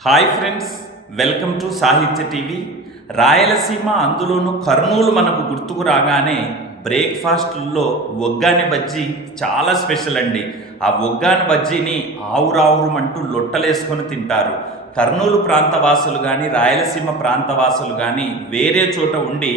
Hi friends welcome to Sahitya TV Rayalaseema అందులోనూ కర్నూలు మనకు గుర్తుకు రాగానే బ్రేక్ఫాస్ట్లో ఒగ్గాని బజ్జీ చాలా స్పెషల్ అండి. ఆ ఒగ్గాని బజ్జీని ఆవురావురమంటూ లొట్టలేసుకొని తింటారు. కర్నూలు ప్రాంతవాసులు కానీ రాయలసీమ ప్రాంతవాసులు కానీ వేరే చోట ఉండి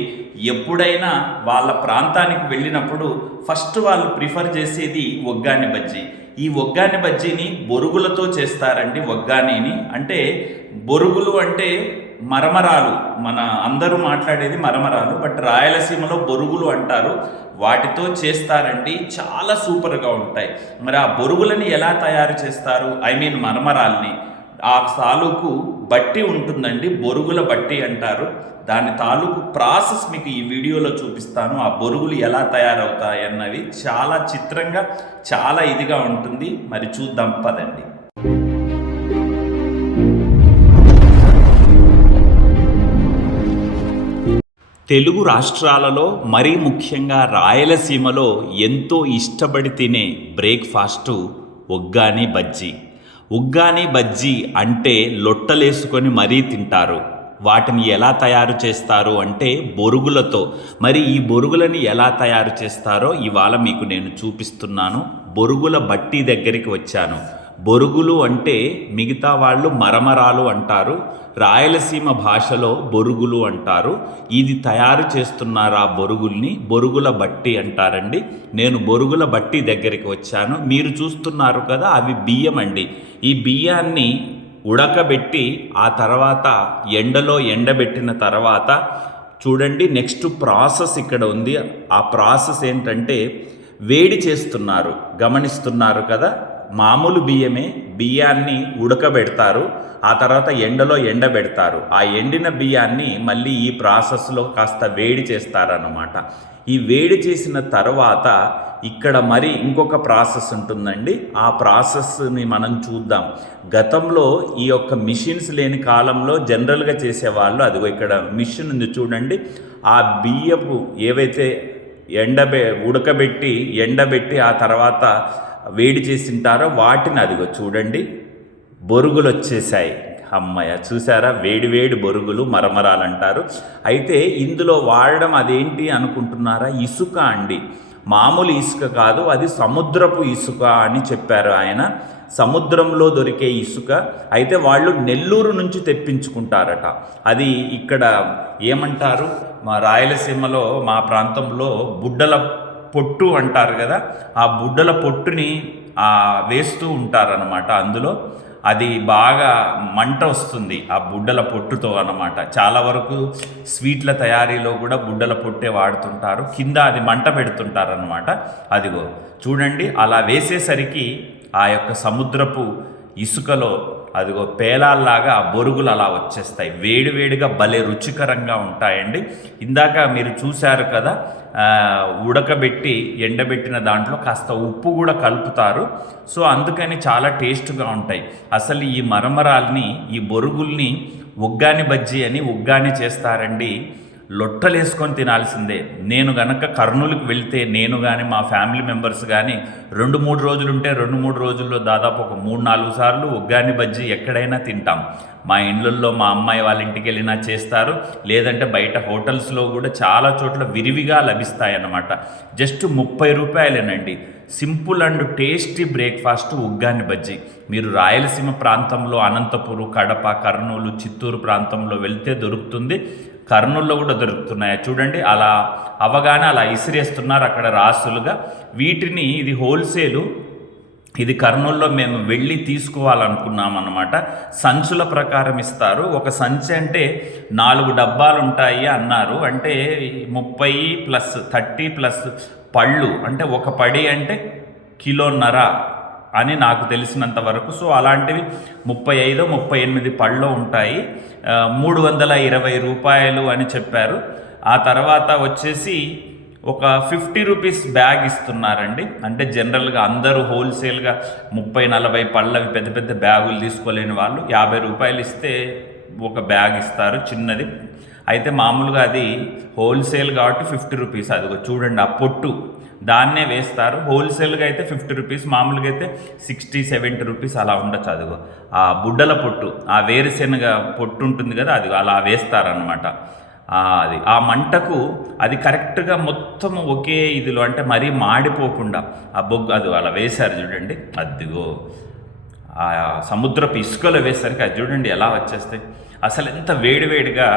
ఎప్పుడైనా వాళ్ళ ప్రాంతానికి వెళ్ళినప్పుడు ఫస్ట్ వాళ్ళు ప్రిఫర్ చేసేది ఒగ్గాని బజ్జీ. ఈ ఒగ్గాని బజ్జీని బొరుగులతో చేస్తారండి ఒగ్గానిని అంటే బొరుగులు అంటే మరమరాలు. మన అందరూ మాట్లాడేది మరమరాలు. బట్ రాయలసీమలో బొరుగులు అంటారు. వాటితో చేస్తారండి. చాలా సూపర్గా ఉంటాయి. మరి ఆ బొరుగులని ఎలా తయారు చేస్తారు? ఐ మీన్ మరమరాల్ని. ఆ సాలుకు బట్టి ఉంటుందండి. బొరుగుల బట్టి అంటారు. దాని తాలూకు ప్రాసెస్ మీకు ఈ వీడియోలో చూపిస్తాను. ఆ బొరుగులు ఎలా తయారవుతాయి అన్నవి చాలా చిత్రంగా చాలా ఇదిగా ఉంటుంది. మరి చూద్దాం పదండి. తెలుగు రాష్ట్రాలలో మరీ ముఖ్యంగా రాయలసీమలో ఎంతో ఇష్టపడి తినే బ్రేక్ఫాస్టు ఒగ్గాని బజ్జీ. ఉగ్గాని బజ్జీ అంటే లొట్టలేసుకొని మరీ తింటారు. వాటిని ఎలా తయారు చేస్తారు అంటే బొరుగులతో. మరి ఈ బొరుగులని ఎలా తయారు చేస్తారో ఇవాళ మీకు నేను చూపిస్తున్నాను. బొరుగుల బట్టి దగ్గరికి వచ్చాను. బొరుగులు అంటే మిగతా వాళ్ళు మరమరాలు అంటారు. రాయలసీమ భాషలో బొరుగులు అంటారు. ఇది తయారు చేస్తున్నారు ఆ బొరుగుల్ని బొరుగుల బట్టి అంటారండి. నేను బొరుగుల బట్టి దగ్గరికి వచ్చాను. మీరు చూస్తున్నారు కదా అవి బియ్యం అండి. ఈ బియ్యాన్ని ఉడకబెట్టి ఆ తర్వాత ఎండలో ఎండబెట్టిన తర్వాత చూడండి నెక్స్ట్ ప్రాసెస్ ఇక్కడ ఉంది. ఆ ప్రాసెస్ ఏంటంటే వేడి చేస్తున్నారు గమనిస్తున్నారు కదా? మామూలు బియ్యమే బియ్యాన్ని ఉడకబెడతారు ఆ తర్వాత ఎండలో ఎండబెడతారు. ఆ ఎండిన బియ్యాన్ని మళ్ళీ ఈ ప్రాసెస్లో కాస్త వేడి చేస్తారన్నమాట. ఈ వేడి చేసిన తర్వాత ఇక్కడ మరి ఇంకొక ప్రాసెస్ ఉంటుందండి. ఆ ప్రాసెస్ని మనం చూద్దాం. గతంలో ఈ యొక్క మిషన్స్ లేని కాలంలో జనరల్గా చేసేవాళ్ళు అదిగో ఇక్కడ మిషన్ ఉంది చూడండి. ఆ బియ్యపు ఏవైతే ఎండబె ఉడకబెట్టి ఎండబెట్టి ఆ తర్వాత వేడి చేసింటారో వాటిని అదిగో చూడండి. బొరుగులు వచ్చేసాయి. అమ్మయ్య చూసారా? వేడి వేడి బొరుగులు మరమరాలు అంటారు అయితే ఇందులో వాడడం అదేంటి అనుకుంటున్నారా? ఇసుక అండి. మామూలు ఇసుక కాదు అది సముద్రపు ఇసుక అని చెప్పారు ఆయన. సముద్రంలో దొరికే ఇసుక. అయితే వాళ్ళు నెల్లూరు నుంచి తెప్పించుకుంటారట. అది ఇక్కడ ఏమంటారు? మా రాయలసీమలో మా ప్రాంతంలో బుడ్డల పొట్టు అంటారు కదా ఆ బుడ్డల పొట్టుని వేస్తూ ఉంటారనమాట అందులో అది బాగా మంట వస్తుంది ఆ బుడ్డల పొట్టుతో అనమాట చాలా వరకు స్వీట్ల తయారీలో కూడా బుడ్డల పొట్టే వాడుతుంటారు. కింద అది మంట పెడుతుంటారనమాట అదిగో చూడండి అలా వేసేసరికి ఆ యొక్క సముద్రపు ఇసుకలో అదిగో పేలాల్లాగా బొరుగులు అలా వచ్చేస్తాయి. వేడివేడిగా భలే రుచికరంగా ఉంటాయండి. ఇందాక మీరు చూశారు కదా ఉడకబెట్టి ఎండబెట్టిన దాంట్లో కాస్త ఉప్పు కూడా కలుపుతారు. సో అందుకని చాలా టేస్ట్గా ఉంటాయి. అసలు ఈ మరమరాల్ని ఈ బొరుగుల్ని ఉగ్గాని బజ్జీ అని ఉగ్గాని చేస్తారండి. లొట్టలేసుకొని తినాల్సిందే. నేను గనక కర్నూలుకి వెళ్తే నేను కానీ మా ఫ్యామిలీ మెంబర్స్ కానీ రెండు మూడు రోజులు ఉంటే రెండు మూడు రోజుల్లో దాదాపు ఒక మూడు నాలుగు సార్లు ఉగ్గాని బజ్జీ ఎక్కడైనా తింటాం. మా ఇండ్లల్లో మా అమ్మాయి వాళ్ళ ఇంటికి వెళ్ళినా చేస్తారు. లేదంటే బయట హోటల్స్లో కూడా చాలా చోట్ల విరివిగా లభిస్తాయన్నమాట. జస్ట్ ముప్పై రూపాయలేనండి. Simple and tasty breakfast uggani bajji. మీరు రాయలసీమ ప్రాంతంలో అనంతపురం కడప కర్నూలు చిత్తూరు ప్రాంతంలో వెళ్తే దొరుకుతుంది. కర్నూల్లో కూడా దొరుకుతున్నాయి. చూడండి అలా అవగానే అలా ఇసిరేస్తున్నారు అక్కడ రాసులుగా. వీటిని ఇది హోల్సేలు ఇది కర్నూల్లో మేము వెళ్ళి తీసుకోవాలనుకున్నాం అనమాట సంచుల ప్రకారం ఇస్తారు. ఒక సంచి అంటే నాలుగు డబ్బాలు ఉంటాయి అన్నారు. అంటే ముప్పై ప్లస్ థర్టీ ప్లస్ పళ్ళు. అంటే ఒక పడి అంటే కిలోన్నర అని నాకు తెలిసినంత వరకు. సో అలాంటివి ముప్పై ఐదు ముప్పై ఎనిమిది పళ్ళు ఉంటాయి. మూడు వందల ఇరవై రూపాయలు అని చెప్పారు. ఆ తర్వాత వచ్చేసి ఒక ఫిఫ్టీ రూపీస్ బ్యాగ్ ఇస్తున్నారండి. అంటే జనరల్గా అందరూ హోల్సేల్గా ముప్పై నలభై పళ్ళవి పెద్ద పెద్ద బ్యాగులు తీసుకోలేని వాళ్ళు యాభై రూపాయలు ఇస్తే ఒక బ్యాగ్ ఇస్తారు చిన్నది. అయితే మామూలుగా అది హోల్సేల్ కాబట్టి ఫిఫ్టీ రూపీస్ అది చూడండి ఆ పొట్టు. దాన్నే వేస్తారు. హోల్సేల్గా అయితే ఫిఫ్టీ రూపీస్ మామూలుగా అయితే సిక్స్టీ సెవెంటీ రూపీస్ అలా ఉండొచ్చు అదిగో ఆ బుడ్డల పొట్టు. ఆ వేరుశెనగ పొట్టు ఉంటుంది కదా అది అలా వేస్తారనమాట అది. ఆ మంటకు అది కరెక్ట్గా మొత్తం ఒకే ఇదిలో అంటే మరీ మాడిపోకుండా ఆ బొగ్గు అది అలా వేశారు చూడండి. అదిగో. ఆ సముద్రపు ఇసుకలో వేసరికి అది చూడండి ఎలా వచ్చేస్తాయి. అసలు ఎంత వేడివేడిగా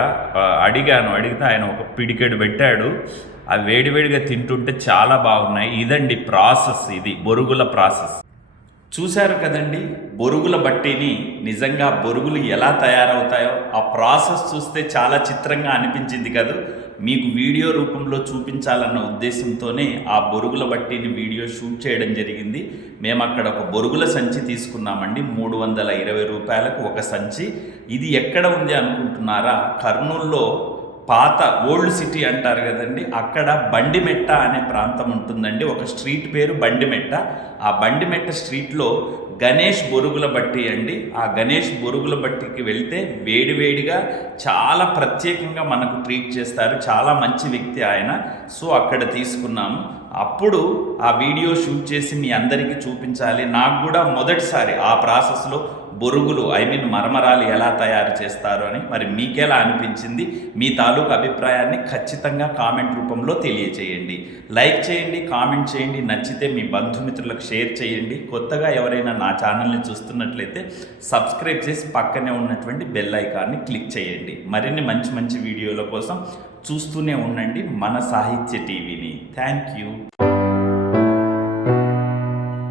అడిగాను. అడిగితే ఆయన ఒక పిడికెడు పెట్టాడు. ఆ వేడివేడిగా తింటుంటే చాలా బాగున్నాయి. ఇదండి ప్రాసెస్ ఇది బొరుగుల ప్రాసెస్. చూశారు కదండి బొరుగుల బట్టీని నిజంగా బొరుగులు ఎలా తయారవుతాయో? ఆ ప్రాసెస్ చూస్తే చాలా చిత్రంగా అనిపించింది కదా. మీకు వీడియో రూపంలో చూపించాలన్న ఉద్దేశంతోనే ఆ బొరుగుల బట్టిని వీడియో షూట్ చేయడం జరిగింది. మేము అక్కడ ఒక బొరుగుల సంచి తీసుకున్నామండి. మూడు వందల ఇరవై రూపాయలకు ఒక సంచి. ఇది ఎక్కడ ఉంది అనుకుంటున్నారా? కర్నూల్లో పాత ఓల్డ్ సిటీ అంటారు కదండి అక్కడ బండిమెట్ట అనే ప్రాంతం ఉంటుందండి. ఒక స్ట్రీట్ పేరు బండిమెట్ట. ఆ బండిమెట్ట స్ట్రీట్లో గణేష్ బొరుగుల బట్టి అండి. ఆ గణేష్ బొరుగుల బట్టికి వెళ్తే వేడివేడిగా చాలా ప్రత్యేకంగా మనకు ట్రీట్ చేస్తారు. చాలా మంచి వ్యక్తి ఆయన. సో అక్కడ తీసుకున్నాము. అప్పుడు ఆ వీడియో షూట్ చేసి మీ అందరికీ చూపించాలి. నాకు కూడా మొదటిసారి ఆ ప్రాసెస్లో బొరుగులు ఐ మీన్ మరమరాలు ఎలా తయారు చేస్తారు అని మరి మీకెలా అనిపించింది? మీ తాలూకు అభిప్రాయాన్ని ఖచ్చితంగా కామెంట్ రూపంలో తెలియచేయండి. లైక్ చేయండి కామెంట్ చేయండి నచ్చితే మీ బంధుమిత్రులకు షేర్ చేయండి. కొత్తగా ఎవరైనా నా ఛానల్ని చూస్తున్నట్లయితే సబ్స్క్రైబ్ చేసి పక్కనే ఉన్నటువంటి బెల్ ఐకాన్ని క్లిక్ చేయండి. మరిన్ని మంచి మంచి వీడియోల కోసం చూస్తూనే ఉండండి మన సాహిత్య టీవీని. Thank you.